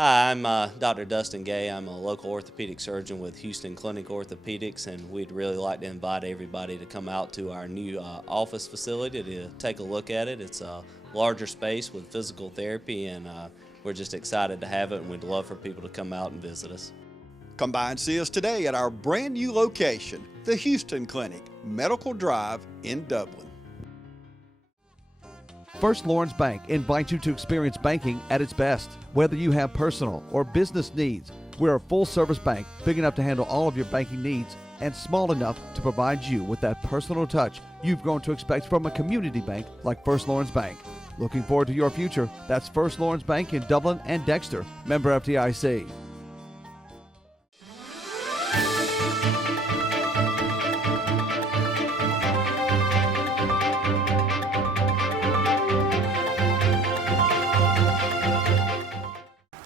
Hi, I'm Dr. Dustin Gay. I'm a local orthopedic surgeon with Houston Clinic Orthopedics, and we'd really like to invite everybody to come out to our new office facility to take a look at it. It's a larger space with physical therapy, and we're just excited to have it, and we'd love for people to come out and visit us. Come by and see us today at our brand new location, the Houston Clinic, Medical Drive in Dublin. First Lawrence Bank invites you to experience banking at its best. Whether you have personal or business needs, we're a full-service bank big enough to handle all of your banking needs and small enough to provide you with that personal touch you've grown to expect from a community bank like First Lawrence Bank. Looking forward to your future. That's First Lawrence Bank in Dublin and Dexter, member FDIC.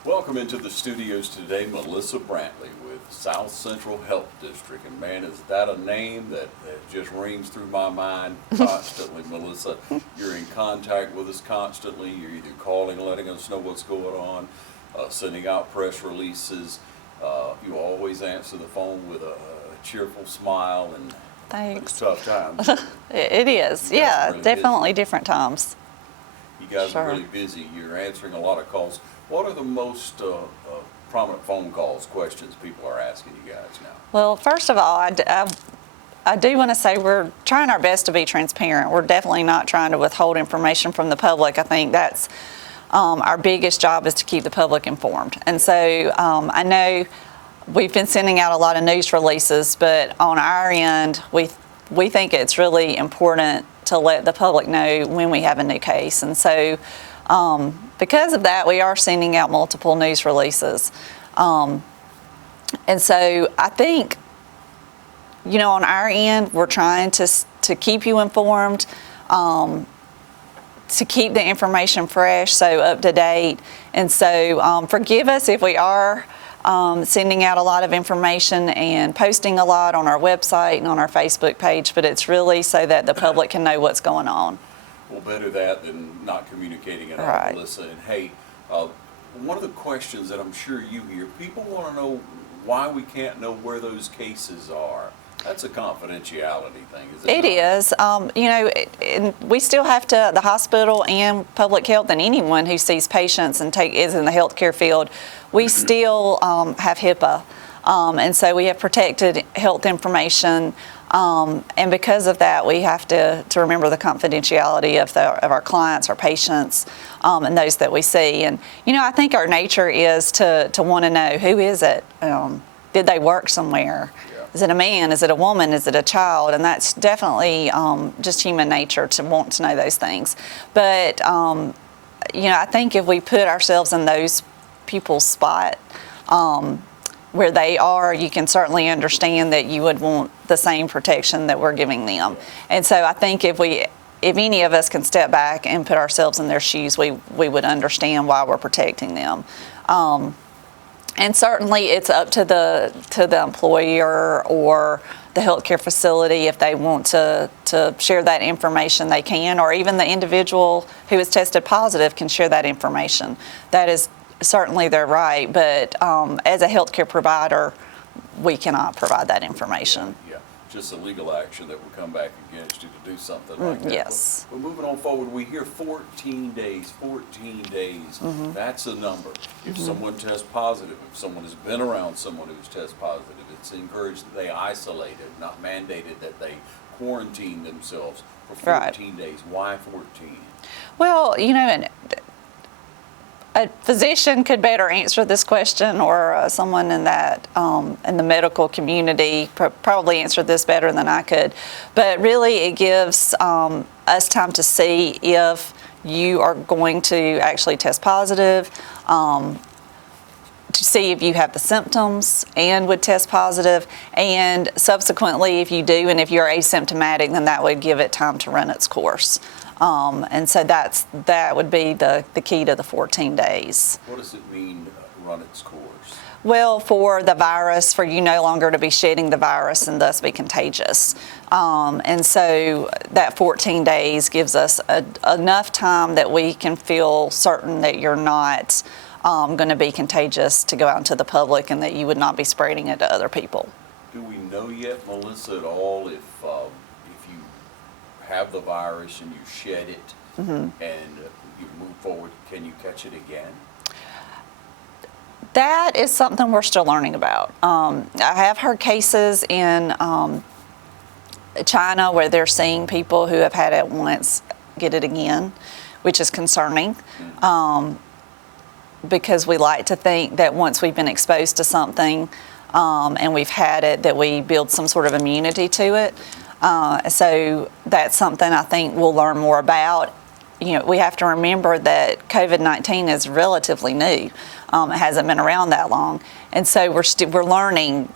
Welcome into the studios today, Melissa Brantley with South Central Health District. And man, is that a name that just rings through my mind constantly, Melissa. You're in contact with us constantly. You're either calling, letting us know what's going on, sending out press releases. You always answer the phone with a cheerful smile, and thanks. It's tough times. It is, yeah, really definitely busy. Different times. You guys are really busy. You're answering a lot of calls. What are the most prominent phone calls, questions people are asking you guys now? Well, first of all, I do want to say we're trying our best to be transparent. We're definitely not trying to withhold information from the public. I think that's our biggest job, is to keep the public informed. And so I know we've been sending out a lot of news releases, but on our end, we think it's really important to let the public know when we have a new case. And so because of that, we are sending out multiple news releases. And so I think, you know, on our end, we're trying to keep you informed, to keep the information fresh, so up to date. And so forgive us if we are sending out a lot of information and posting a lot on our website and on our Facebook page, but it's really so that the public can know what's going on. Well, better that than not communicating at all, right. Melissa. And hey, one of the questions that I'm sure you hear, people want to know why we can't know where those cases are. That's a confidentiality thing, is it? It is. You know, we still have to, the hospital and public health and anyone who sees patients and is in the healthcare field, we still have HIPAA. And so we have protected health information. And because of that, we have to remember the confidentiality of our clients, our patients, and those that we see. And, you know, I think our nature is to want to know, who is it? Did they work somewhere? Yeah. Is it a man? Is it a woman? Is it a child? And that's definitely just human nature to want to know those things. But, you know, I think if we put ourselves in those people's spot, where they are, you can certainly understand that you would want the same protection that we're giving them. And so I think if any of us can step back and put ourselves in their shoes, we would understand why we're protecting them. And certainly it's up to the employer or the healthcare facility, if they want to share that information, they can, or even the individual who is tested positive can share that information. That is certainly their right, but as a healthcare provider, we cannot provide that information. Yeah, just a legal action that will come back against you to do something like that. Yes. But moving on forward, we hear 14 days, 14 days. Mm-hmm. That's a number. If mm-hmm. someone tests positive, if someone has been around someone who's tested positive, it's encouraged that they isolate it, not mandated that they quarantine themselves for 14 days. Why 14? Well, you know, a physician could better answer this question, or someone in that in the medical community probably answered this better than I could. But really, it gives us time to see if you are going to actually test positive, to see if you have the symptoms and would test positive, and subsequently, if you do and if you're asymptomatic, then that would give it time to run its course. And so that would be the key to the 14 days. What does it mean, run its course? Well, for the virus, for you no longer to be shedding the virus and thus be contagious. And so that 14 days gives us enough time that we can feel certain that you're not going to be contagious to go out into the public, and that you would not be spreading it to other people. Do we know yet, Melissa, at all if you have the virus and you shed it and you move forward, can you catch it again? That is something we're still learning about. I have heard cases in China where they're seeing people who have had it once get it again, which is concerning. Because we like to think that once we've been exposed to something and we've had it, that we build some sort of immunity to it. So that's something I think we'll learn more about. You know, we have to remember that COVID-19 is relatively new. It hasn't been around that long, and so we're learning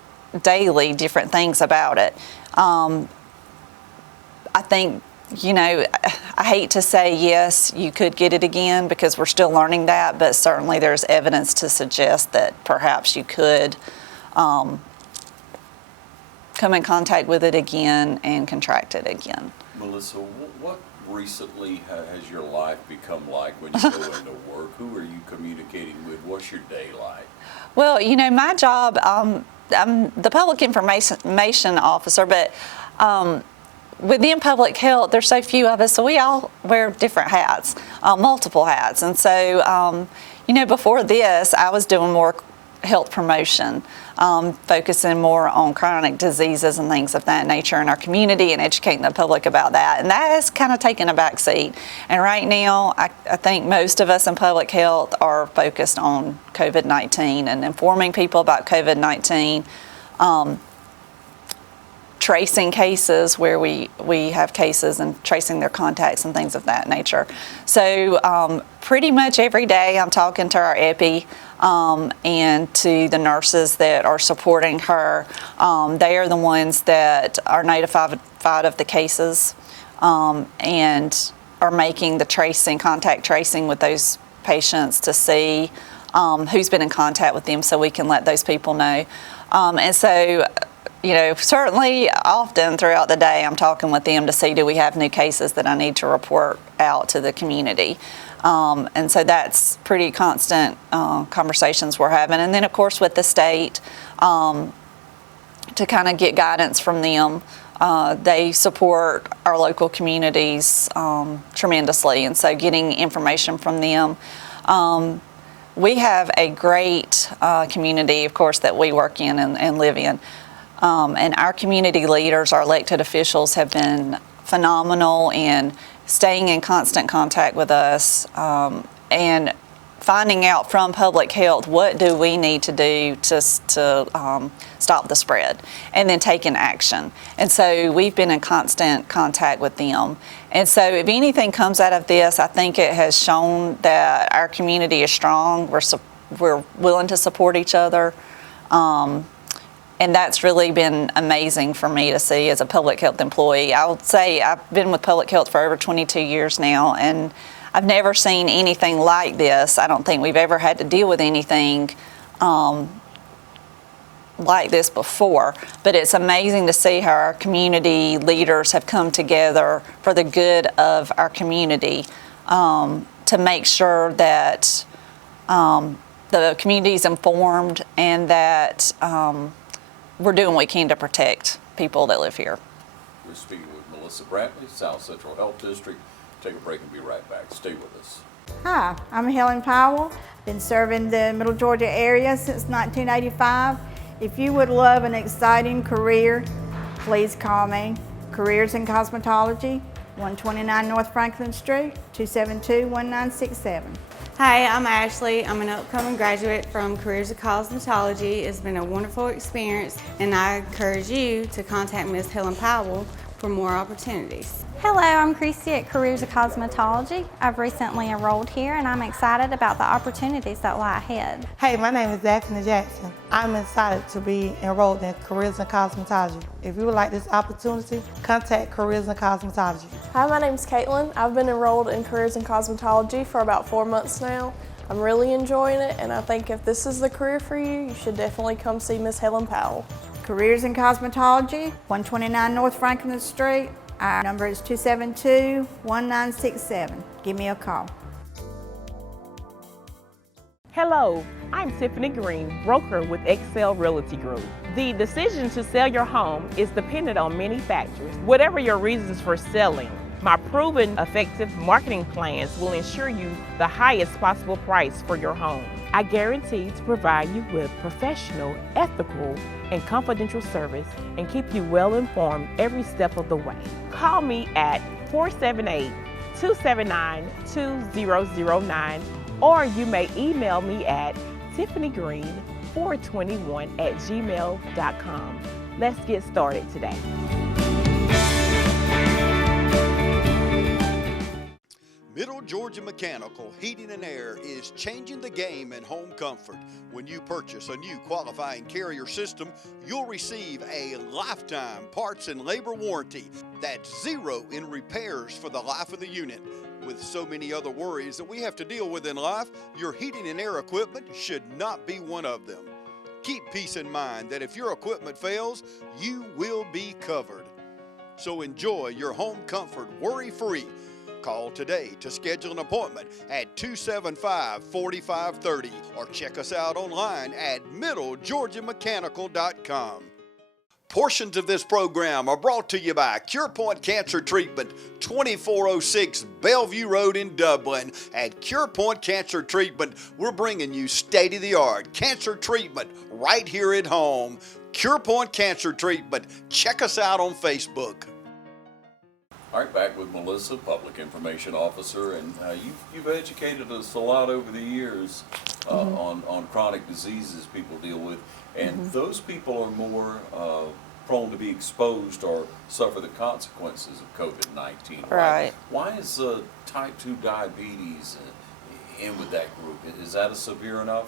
daily different things about it. I think, you know, I hate to say yes, you could get it again, because we're still learning that, but certainly there's evidence to suggest that perhaps you could come in contact with it again and contract it again. Melissa, what recently has your life become like when you go into work? Who are you communicating with? What's your day like? Well, you know, my job, I'm the public information officer, but within public health, there's so few of us, so we all wear different hats, multiple hats. And so, you know, before this, I was doing more health promotion, focusing more on chronic diseases and things of that nature in our community and educating the public about that. And that has kind of taken a back seat. And right now, I think most of us in public health are focused on COVID-19 and informing people about COVID-19, tracing cases where we have cases and tracing their contacts and things of that nature. So pretty much every day I'm talking to our EPI and to the nurses that are supporting her. They are the ones that are notified of the cases and are making the contact tracing with those patients to see who's been in contact with them, so we can let those people know. And so, you know, certainly often throughout the day I'm talking with them to see, do we have new cases that I need to report out to the community? And so that's pretty constant conversations we're having. And then, of course, with the state, to kind of get guidance from them. They support our local communities tremendously, and so getting information from them. We have a great community, of course, that we work in and live in. And our community leaders, our elected officials, have been phenomenal in staying in constant contact with us and finding out from public health what do we need to do to stop the spread, and then taking action. And so we've been in constant contact with them. And so if anything comes out of this, I think it has shown that our community is strong. We're willing to support each other. And that's really been amazing for me to see as a public health employee. I would say I've been with public health for over 22 years now, and I've never seen anything like this. I don't think we've ever had to deal with anything like this before, but it's amazing to see how our community leaders have come together for the good of our community to make sure that the community is informed and that we're doing what we can to protect people that live here. We're speaking with Melissa Brantley, South Central Health District. Take a break and be right back. Stay with us. Hi, I'm Helen Powell. Been serving the Middle Georgia area since 1985. If you would love an exciting career, please call me. Careers in Cosmetology, 129 North Franklin Street, 272-1967. Hi, I'm Ashley. I'm an upcoming graduate from Careers in Cosmetology. It's been a wonderful experience, and I encourage you to contact Ms. Helen Powell for more opportunities. Hello, I'm Christy at Careers of Cosmetology. I've recently enrolled here and I'm excited about the opportunities that lie ahead. Hey, my name is Daphne Jackson. I'm excited to be enrolled in Careers in Cosmetology. If you would like this opportunity, contact Careers in Cosmetology. Hi, my name is Caitlin. I've been enrolled in Careers in Cosmetology for about 4 months now. I'm really enjoying it, and I think if this is the career for you, you should definitely come see Miss Helen Powell. Careers in Cosmetology, 129 North Franklin Street. Our number is 272-1967. Give me a call. Hello, I'm Tiffany Green, broker with Excel Realty Group. The decision to sell your home is dependent on many factors. Whatever your reasons for selling, my proven effective marketing plans will ensure you the highest possible price for your home. I guarantee to provide you with professional, ethical, and confidential service and keep you well informed every step of the way. Call me at 478-279-2009, or you may email me at tiffanygreen421@gmail.com. Let's get started today. Middle Georgia Mechanical Heating and Air is changing the game in home comfort. When you purchase a new qualifying Carrier system, you'll receive a lifetime parts and labor warranty. That's zero in repairs for the life of the unit. With so many other worries that we have to deal with in life, your heating and air equipment should not be one of them. Keep peace in mind that if your equipment fails, you will be covered. So enjoy your home comfort worry-free. Call today to schedule an appointment at 275-4530 or check us out online at middlegeorgiamechanical.com. Portions of this program are brought to you by Cure Point Cancer Treatment, 2406 Bellevue Road in Dublin. At Cure Point Cancer Treatment, we're bringing you state-of-the-art cancer treatment right here at home. Cure Point Cancer Treatment. Check us out on Facebook. All right, back with Melissa, Public Information Officer, and you've educated us a lot over the years on chronic diseases people deal with, and those people are more prone to be exposed or suffer the consequences of COVID-19. Right. Why is type 2 diabetes in with that group? Is that a severe enough?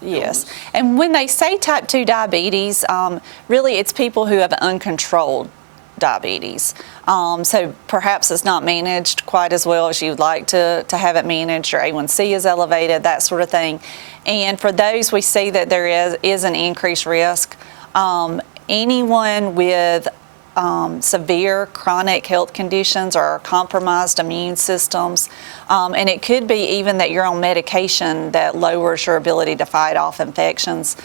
Yes, and when they say type 2 diabetes, really it's people who have uncontrolled diabetes. So perhaps it's not managed quite as well as you'd like to have it managed. Your A1C is elevated, that sort of thing. And for those, we see that there is an increased risk. Anyone with severe chronic health conditions or compromised immune systems, and it could be even that you're on medication that lowers your ability to fight off infections.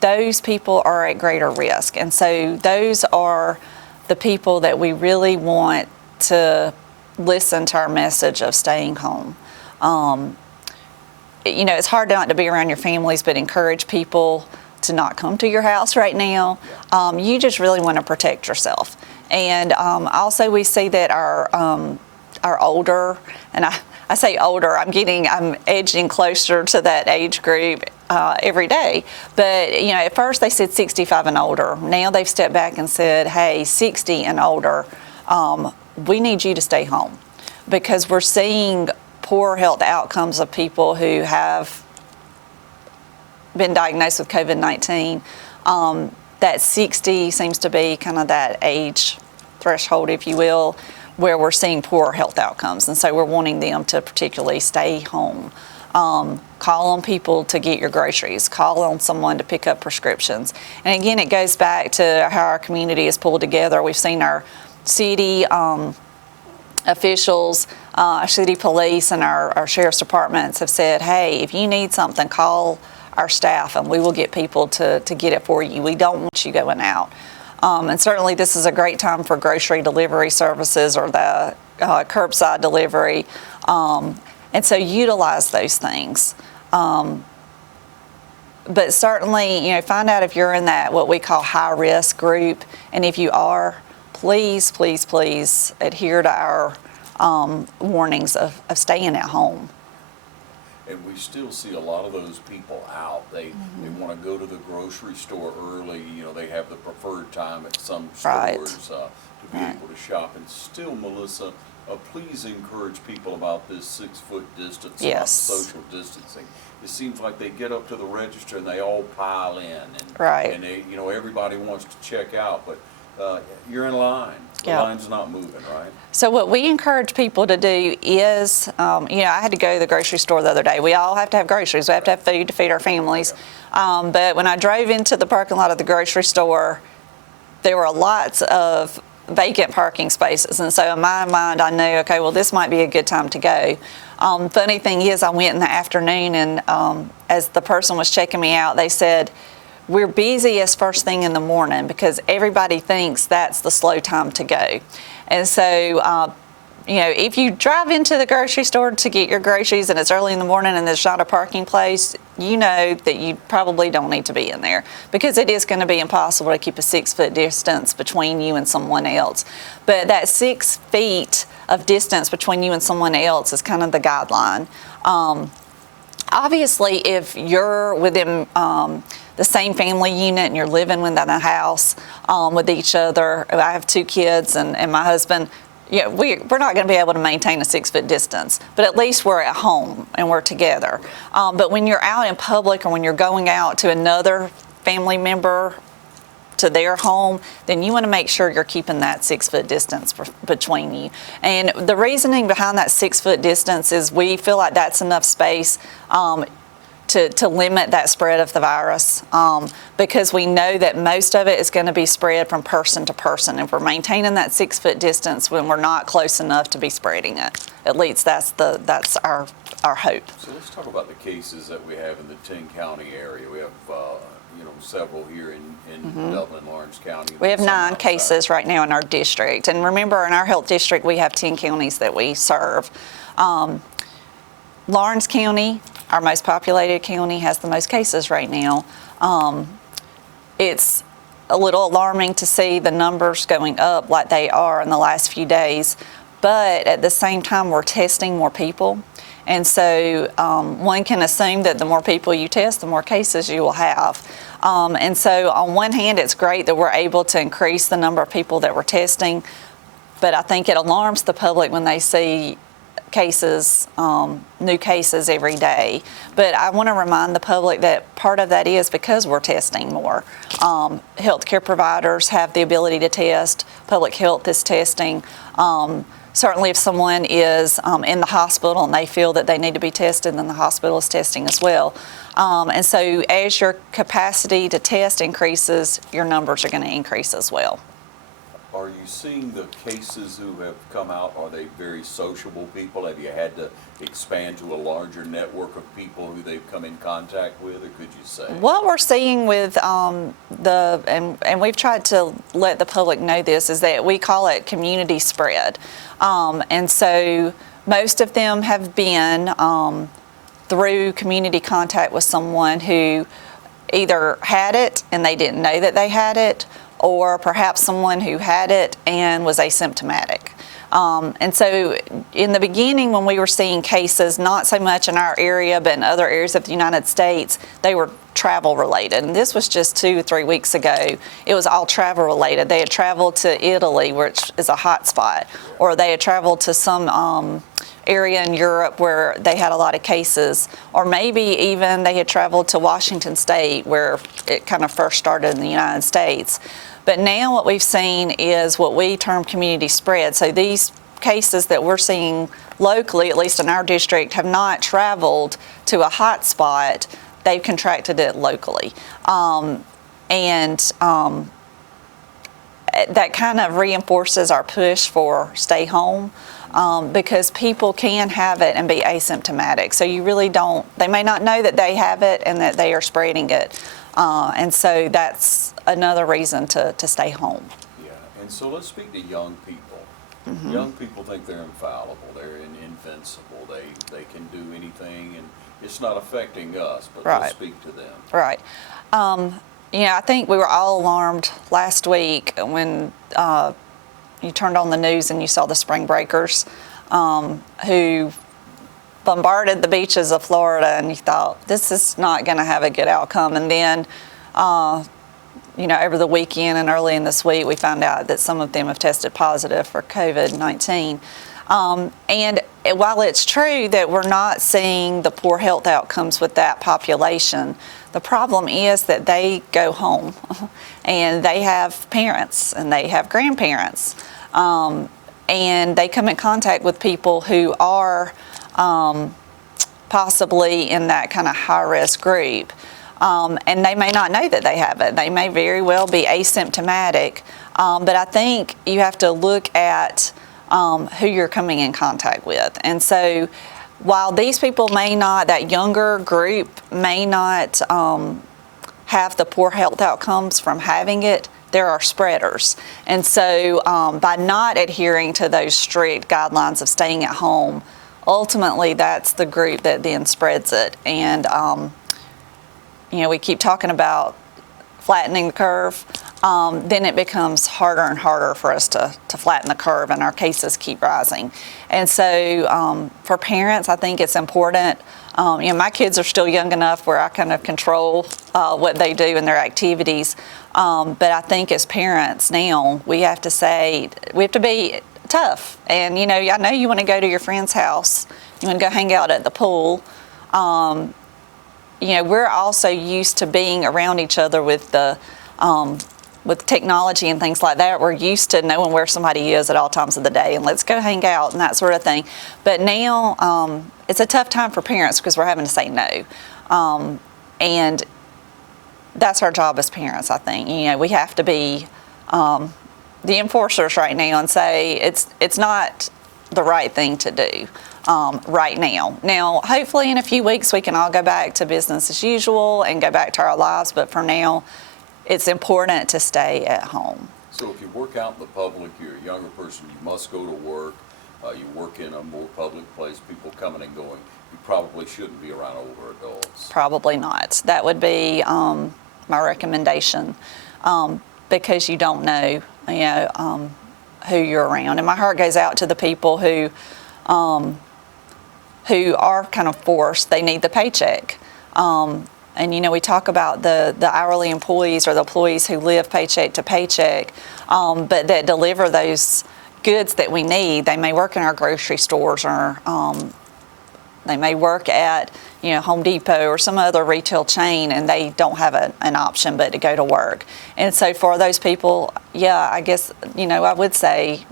Those people are at greater risk. And so those are the people that we really want to listen to our message of staying home. You know, it's hard not to be around your families, but encourage people to not come to your house right now. You just really want to protect yourself. And also we see that our older, and I say older, I'm edging closer to that age group every day. But, you know, at first they said 65 and older. Now they've stepped back and said, hey, 60 and older, we need you to stay home. Because we're seeing poor health outcomes of people who have been diagnosed with COVID-19. That 60 seems to be kind of that age threshold, if you will, where we're seeing poor health outcomes. And so we're wanting them to particularly stay home. Call on people to get your groceries. Call on someone to pick up prescriptions. And again, it goes back to how our community is pulled together. We've seen our city officials, city police, and our sheriff's departments have said, hey, if you need something, call our staff and we will get people to get it for you. We don't want you going out. And certainly this is a great time for grocery delivery services or the curbside delivery. And so utilize those things. But certainly, you know, find out if you're in that what we call high risk group. And if you are, please, please, please adhere to our warnings of staying at home. And we still see a lot of those people out. They want to go to the grocery store early. You know, they have the preferred time at some stores to be able to shop. And still, Melissa, please encourage people about this 6 foot distance, about social distancing. It seems like they get up to the register and they all pile in, and and they, you know, everybody wants to check out, but you're in line. The line's not moving, right? So what we encourage people to do is, you know, I had to go to the grocery store the other day. We all have to have groceries. We have to have food to feed our families. But when I drove into the parking lot of the grocery store, there were lots of vacant parking spaces. And so in my mind, I knew, okay, well, this might be a good time to go. Funny thing is, I went in the afternoon, and as the person was checking me out, they said, we're busiest first thing in the morning because everybody thinks that's the slow time to go. And so, if you drive into the grocery store to get your groceries and it's early in the morning and there's not a parking place, you know that you probably don't need to be in there because it is going to be impossible to keep a 6-foot distance between you and someone else. But that 6 feet of distance between you and someone else is kind of the guideline. Obviously, if you're within the same family unit and you're living within a house with each other, I have 2 kids and my husband, we're not going to be able to maintain a 6-foot distance, but at least we're at home and we're together. But when you're out in public or when you're going out to another family member to their home, then you want to make sure you're keeping that 6-foot distance between you. And the reasoning behind that 6-foot distance is we feel like that's enough space to limit that spread of the virus because we know that most of it is going to be spread from person to person. If we're maintaining that 6-foot distance when we're not close enough to be spreading it, at least that's our hope. So let's talk about the cases that we have in the 10-county area. We have several here in Dublin, Lawrence County. We have 9 cases right now in our district. And remember, in our health district, we have 10 counties that we serve. Lawrence County, our most populated county, has the most cases right now. It's a little alarming to see the numbers going up like they are in the last few days, but at the same time, we're testing more people. And so one can assume that the more people you test, the more cases you will have. And so on one hand, it's great that we're able to increase the number of people that we're testing, but I think it alarms the public when they see cases, new cases every day. But I want to remind the public that part of that is because we're testing more. Healthcare providers have the ability to test. Public health is testing. Certainly if someone is in the hospital and they feel that they need to be tested, then the hospital is testing as well. And so as your capacity to test increases, your numbers are going to increase as well. Are you seeing the cases who have come out, are they very sociable people? Have you had to expand to a larger network of people who they've come in contact with, or could you say? What we're seeing with and we've tried to let the public know this, is that we call it community spread. And so most of them have been through community contact with someone who either had it and they didn't know that they had it, or perhaps someone who had it and was asymptomatic. And so in the beginning, when we were seeing cases, not so much in our area, but in other areas of the United States, they were travel related. And this was just 2 or 3 weeks ago. It was all travel related. They had traveled to Italy, which is a hot spot, or they had traveled to some area in Europe where they had a lot of cases, or maybe even they had traveled to Washington State where it kind of first started in the United States. But now what we've seen is what we term community spread. So these cases that we're seeing locally, at least in our district, have not traveled to a hot spot. They've contracted it locally. That kind of reinforces our push for stay home. Because people can have it and be asymptomatic. So you really don't, they may not know that they have it and that they are spreading it. And so that's another reason to stay home. Yeah, and so let's speak to young people. Mm-hmm. Young people think they're infallible, they're invincible, they can do anything, and it's not affecting us, but Right. let's speak to them. Right. I think we were all alarmed last week when you turned on the news and you saw the spring breakers who bombarded the beaches of Florida, and you thought, this is not going to have a good outcome. And then, over the weekend and early in this week, we found out that some of them have tested positive for COVID-19. And while it's true that we're not seeing the poor health outcomes with that population, the problem is that they go home and they have parents and they have grandparents, and they come in contact with people who are possibly in that kind of high-risk group. And they may not know that they have it. They may very well be asymptomatic, but I think you have to look at who you're coming in contact with. And so while these people may not, that younger group may not have the poor health outcomes from having it, there are spreaders. And so by not adhering to those strict guidelines of staying at home, ultimately that's the group that then spreads it. And, we keep talking about flattening the curve. Then it becomes harder and harder for us to flatten the curve, and our cases keep rising. And so for parents, I think it's important. My kids are still young enough where I kind of control what they do in their activities. But I think as parents now, we have to be tough. And, I know you want to go to your friend's house. You want to go hang out at the pool. We're also used to being around each other with with technology and things like that. We're used to knowing where somebody is at all times of the day and let's go hang out and that sort of thing. But now it's a tough time for parents because we're having to say no. And that's our job as parents, I think. We have to be the enforcers right now and say it's not the right thing to do right now. Now, hopefully in a few weeks we can all go back to business as usual and go back to our lives, but for now, it's important to stay at home. So if you work out in the public, you're a younger person, you must go to work, you work in a more public place, people coming and going, you probably shouldn't be around older adults. Probably not. That would be my recommendation because you don't know, who you're around. And my heart goes out to the people who are kind of forced. They need the paycheck. And, we talk about the hourly employees or the employees who live paycheck to paycheck, but that deliver those goods that we need. They may work in our grocery stores or they may work at, Home Depot or some other retail chain, and they don't have an option but to go to work. And so for those people, I guess, I would say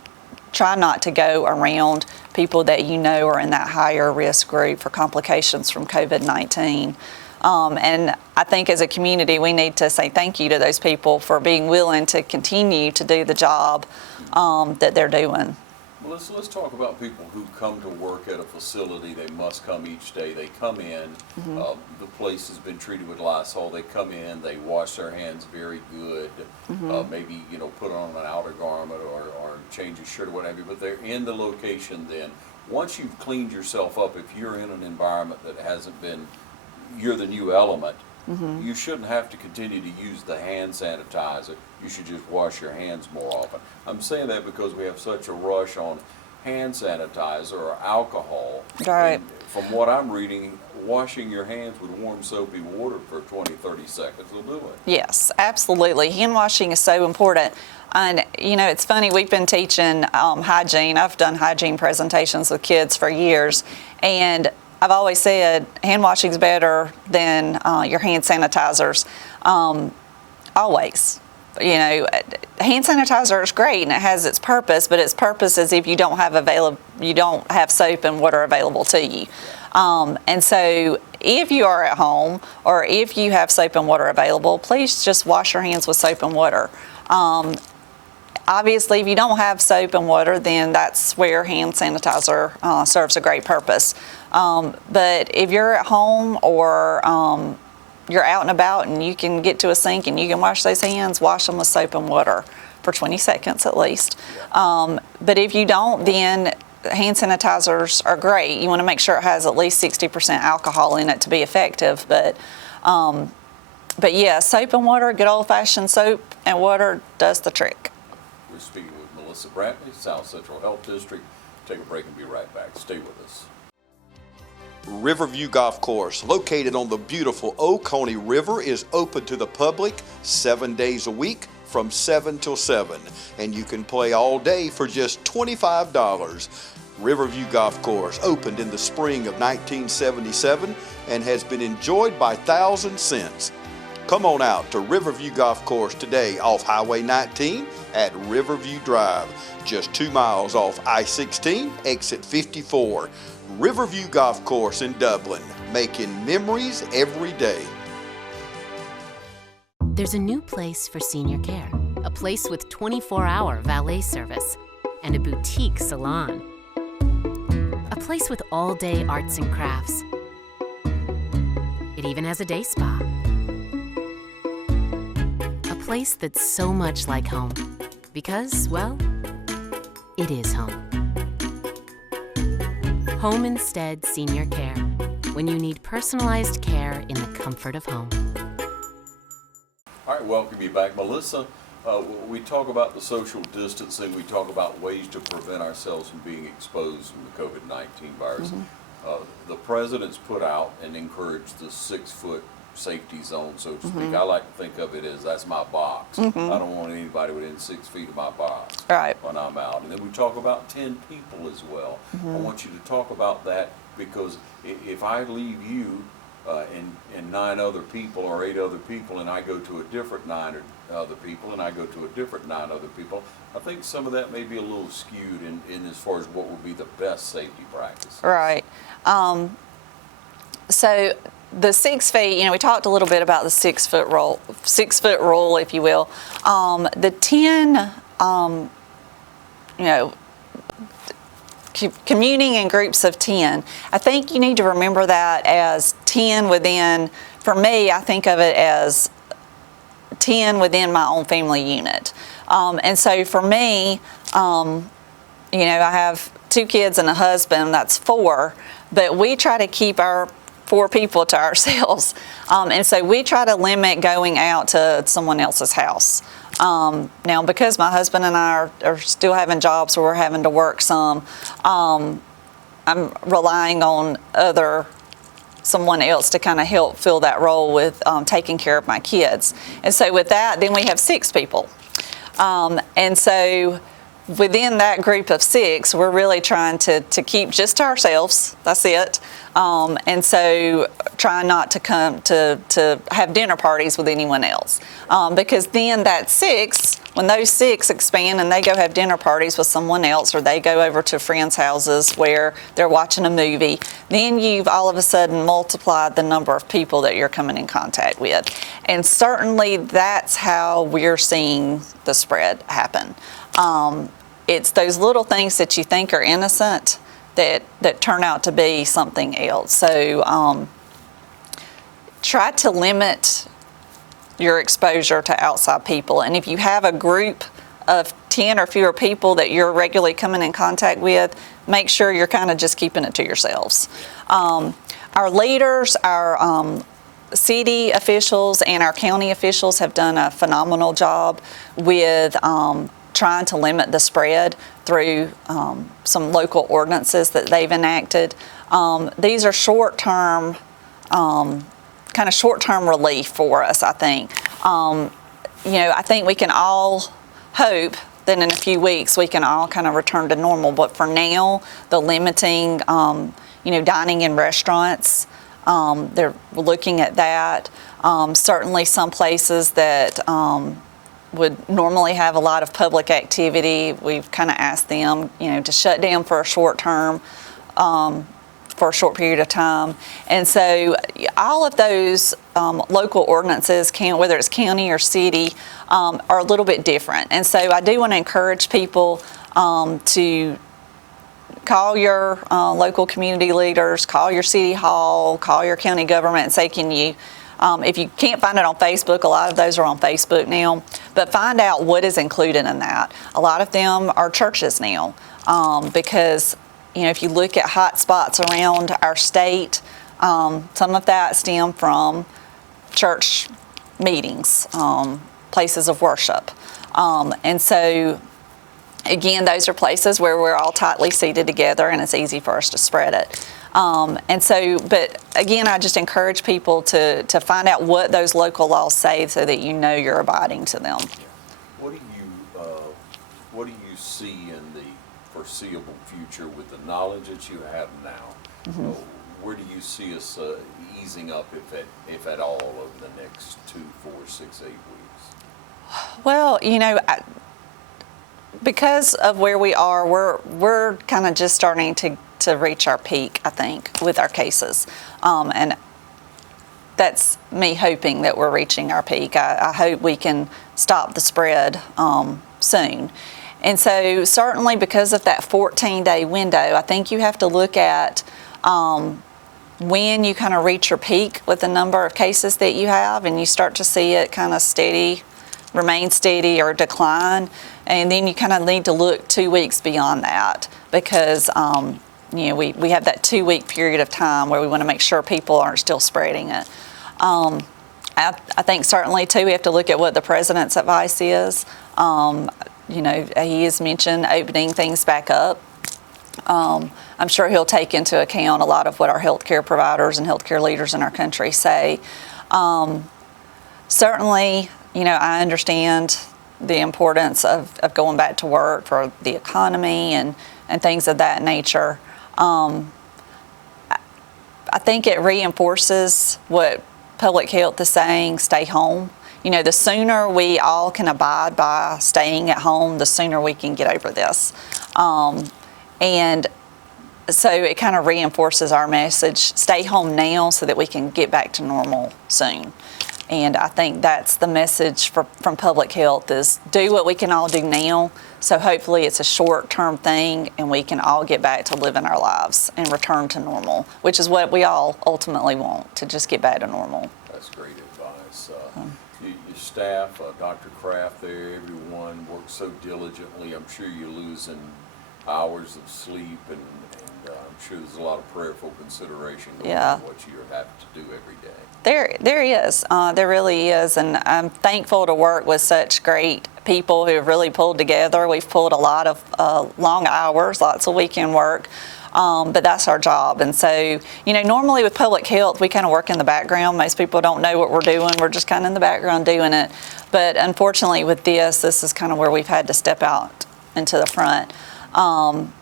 try not to go around people that are in that higher risk group for complications from COVID-19. And I think as a community, we need to say thank you to those people for being willing to continue to do the job that they're doing. Well, let's talk about people who come to work at a facility. They must come each day. They come in. The place has been treated with Lysol. They come in. They wash their hands very good. Maybe, put on an outer garment or change a shirt or what have you. But they're in the location then. Once you've cleaned yourself up, if you're in an environment that hasn't been, you're the new element, you shouldn't have to continue to use the hand sanitizer. You should just wash your hands more often. I'm saying that because we have such a rush on hand sanitizer or alcohol. Right. And from what I'm reading, washing your hands with warm soapy water for 20, 30 seconds will do it. Yes, absolutely. Hand washing is so important. And, it's funny, we've been teaching hygiene. I've done hygiene presentations with kids for years. And I've always said hand washing is better than your hand sanitizers. Always. Hand sanitizer is great and it has its purpose, but its purpose is if you don't have soap and water available to you. And so if you are at home or if you have soap and water available, please just wash your hands with soap and water. Obviously, if you don't have soap and water, then that's where hand sanitizer serves a great purpose. But if you're at home or you're out and about and you can get to a sink and you can wash those hands, wash them with soap and water for 20 seconds at least. But if you don't, then hand sanitizers are great. You want to make sure it has at least 60% alcohol in it to be effective. But yeah, soap and water, good old-fashioned soap and water does the trick. We're speaking with Melissa Brantley, South Central Health District. Take a break and be right back. Stay with us. Riverview Golf Course, located on the beautiful Oconee River, is open to the public 7 days a week from 7 till 7, and you can play all day for just $25. Riverview Golf Course opened in the spring of 1977 and has been enjoyed by thousands since. Come on out to Riverview Golf Course today off Highway 19 at Riverview Drive, just 2 miles off I-16, exit 54. Riverview Golf Course in Dublin, making memories every day. There's a new place for senior care, a place with 24-hour valet service and a boutique salon. A A place with all-day arts and crafts. It even has a day spa. A place that's so much like home because, well, it is home. Home Instead Senior Care, when you need personalized care in the comfort of home. All right, welcome you back, Melissa. We talk about the social distancing. We talk about ways to prevent ourselves from being exposed from the COVID-19 virus. The president's put out and encouraged the 6-foot safety zone, so to speak. I like to think of it as that's my box. I don't want anybody within 6 feet of my box when I'm out. And then we talk about 10 people as well. I want you to talk about that, because if I leave you and 9 other people or 8 other people, and I go to a different 9 other people, and I go to a different 9 other people, I think some of that may be a little skewed in as far as what would be the best safety practice. Right. So the 6 feet, we talked a little bit about the 6-foot rule, if you will. The 10, commuting in groups of 10, I think you need to remember that as 10 within, for me, I think of it as 10 within my own family unit. And so for me, I have 2 kids and a husband, that's 4, but we try to keep our 4 people to ourselves. And so we try to limit going out to someone else's house. Now, because my husband and I are still having jobs where we're having to work some, I'm relying on someone else to kind of help fill that role with taking care of my kids. And so with that, then we have 6 people. And so within that group of 6, we're really trying to keep just to ourselves. That's it. And so trying not to come to have dinner parties with anyone else. Because then that 6, when those 6 expand and they go have dinner parties with someone else, or they go over to friends' houses where they're watching a movie, then you've all of a sudden multiplied the number of people that you're coming in contact with. And certainly that's how we're seeing the spread happen. It's those little things that you think are innocent that turn out to be something else. So try to limit your exposure to outside people. And if you have a group of 10 or fewer people that you're regularly coming in contact with, make sure you're kind of just keeping it to yourselves. Our leaders, our city officials and our county officials have done a phenomenal job with trying to limit the spread through some local ordinances that they've enacted. These are short-term, kind of short-term relief for us, I think. I think we can all hope that in a few weeks we can all kind of return to normal. But for now, the limiting, dining in restaurants, they're looking at that. Certainly some places that would normally have a lot of public activity, we've kind of asked them, to shut down for a short term, for a short period of time. And so all of those local ordinances, whether it's county or city, are a little bit different. And so I do want to encourage people to call your local community leaders, call your city hall, call your county government and say, can you, if you can't find it on Facebook, a lot of those are on Facebook now, but find out what is included in that. A lot of them are churches now, because if you look at hot spots around our state, some of that stem from church meetings, places of worship. And so, again, those are places where we're all tightly seated together and it's easy for us to spread it. And so, but again, I just encourage people to find out what those local laws say so that you're abiding to them. What do you see in the foreseeable future with the knowledge that you have now? Where do you see us easing up, if at all, over the next 2, 4, 6, 8 weeks? Well, because of where we are, we're kind of just starting to reach our peak, I think, with our cases. And that's me hoping that we're reaching our peak. I hope we can stop the spread soon. And so certainly because of that 14-day window, I think you have to look at when you kind of reach your peak with the number of cases that you have, and you start to see it kind of remain steady or decline. And then you kind of need to look 2 weeks beyond that, because we have that 2-week period of time where we want to make sure people aren't still spreading it. I think certainly too we have to look at what the president's advice is. He has mentioned opening things back up. I'm sure he'll take into account a lot of what our healthcare providers and healthcare leaders in our country say. Certainly, I understand the importance of going back to work for the economy and things of that nature. I think it reinforces what public health is saying: stay home. The sooner we all can abide by staying at home, the sooner we can get over this. And so it kind of reinforces our message: stay home now so that we can get back to normal soon. And I think that's the message from public health, is do what we can all do now. So hopefully it's a short-term thing and we can all get back to living our lives and return to normal, which is what we all ultimately want, to just get back to normal. That's great advice. Your staff, Dr. Kraft there, everyone works so diligently. I'm sure you're losing hours of sleep, and I'm sure there's a lot of prayerful consideration going on what you have to do every day. There is. There really is. And I'm thankful to work with such great people who have really pulled together. We've pulled a lot of long hours, lots of weekend work. But that's our job. And so, normally with public health, we kind of work in the background. Most people don't know what we're doing. We're just kind of in the background doing it. But unfortunately with this is kind of where we've had to step out into the front. One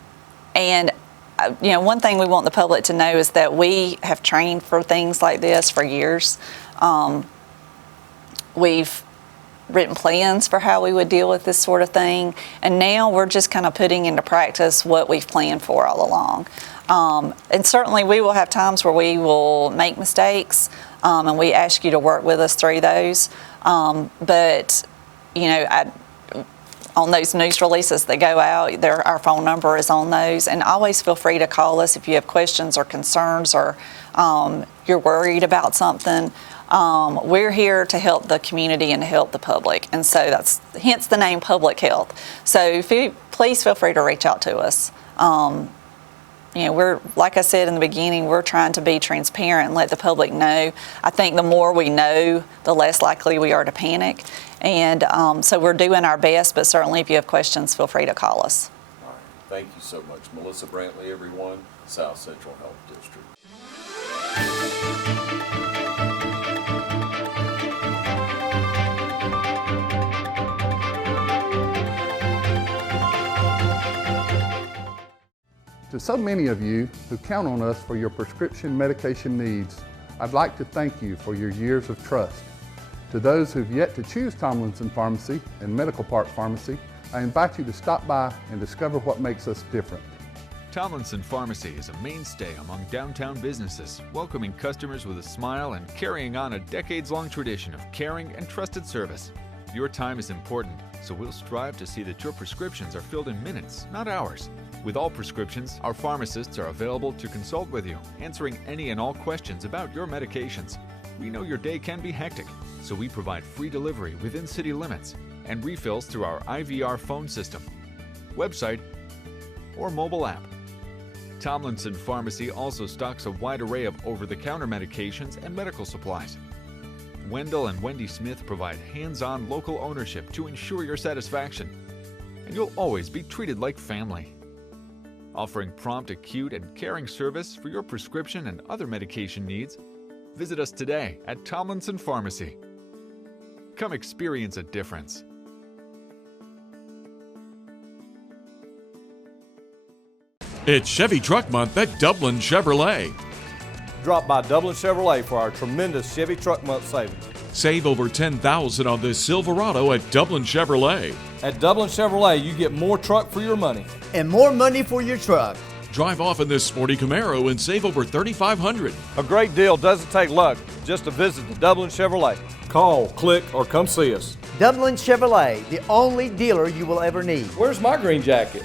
thing we want the public to know is that we have trained for things like this for years. We've written plans for how we would deal with this sort of thing, and now we're just kind of putting into practice what we've planned for all along. And certainly we will have times where we will make mistakes, and we ask you to work with us through those. On those news releases that go out, our phone number is on those, and always feel free to call us if you have questions or concerns, or you're worried about something. We're here to help the community and to help the public, and so that's hence the name Public Health. So please feel free to reach out to us. We're, like I said in the beginning, we're trying to be transparent and let the public know. I think the more we know, the less likely we are to panic. And so we're doing our best, but certainly if you have questions, feel free to call us. All right. Thank you so much. Melissa Brantley, everyone, South Central Health District. To so many of you who count on us for your prescription medication needs, I'd like to thank you for your years of trust. To those who've yet to choose Tomlinson Pharmacy and Medical Park Pharmacy, I invite you to stop by and discover what makes us different. Tomlinson Pharmacy is a mainstay among downtown businesses, welcoming customers with a smile and carrying on a decades-long tradition of caring and trusted service. Your time is important, so we'll strive to see that your prescriptions are filled in minutes, not hours. With all prescriptions, our pharmacists are available to consult with you, answering any and all questions about your medications. We know your day can be hectic, so we provide free delivery within city limits and refills through our IVR phone system, website, or mobile app. Tomlinson Pharmacy also stocks a wide array of over-the-counter medications and medical supplies. Wendell and Wendy Smith provide hands-on local ownership to ensure your satisfaction, and you'll always be treated like family. Offering prompt, acute, and caring service for your prescription and other medication needs, visit us today at Tomlinson Pharmacy. Come experience a difference. It's Chevy Truck Month at Dublin Chevrolet. Drop by Dublin Chevrolet for our tremendous Chevy Truck Month savings. Save over $10,000 on this Silverado at Dublin Chevrolet. At Dublin Chevrolet, you get more truck for your money. And more money for your truck. Drive off in this sporty Camaro and save over $3,500. A great deal doesn't take luck just to visit the Dublin Chevrolet. Call, click, or come see us. Dublin Chevrolet, the only dealer you will ever need. Where's my green jacket?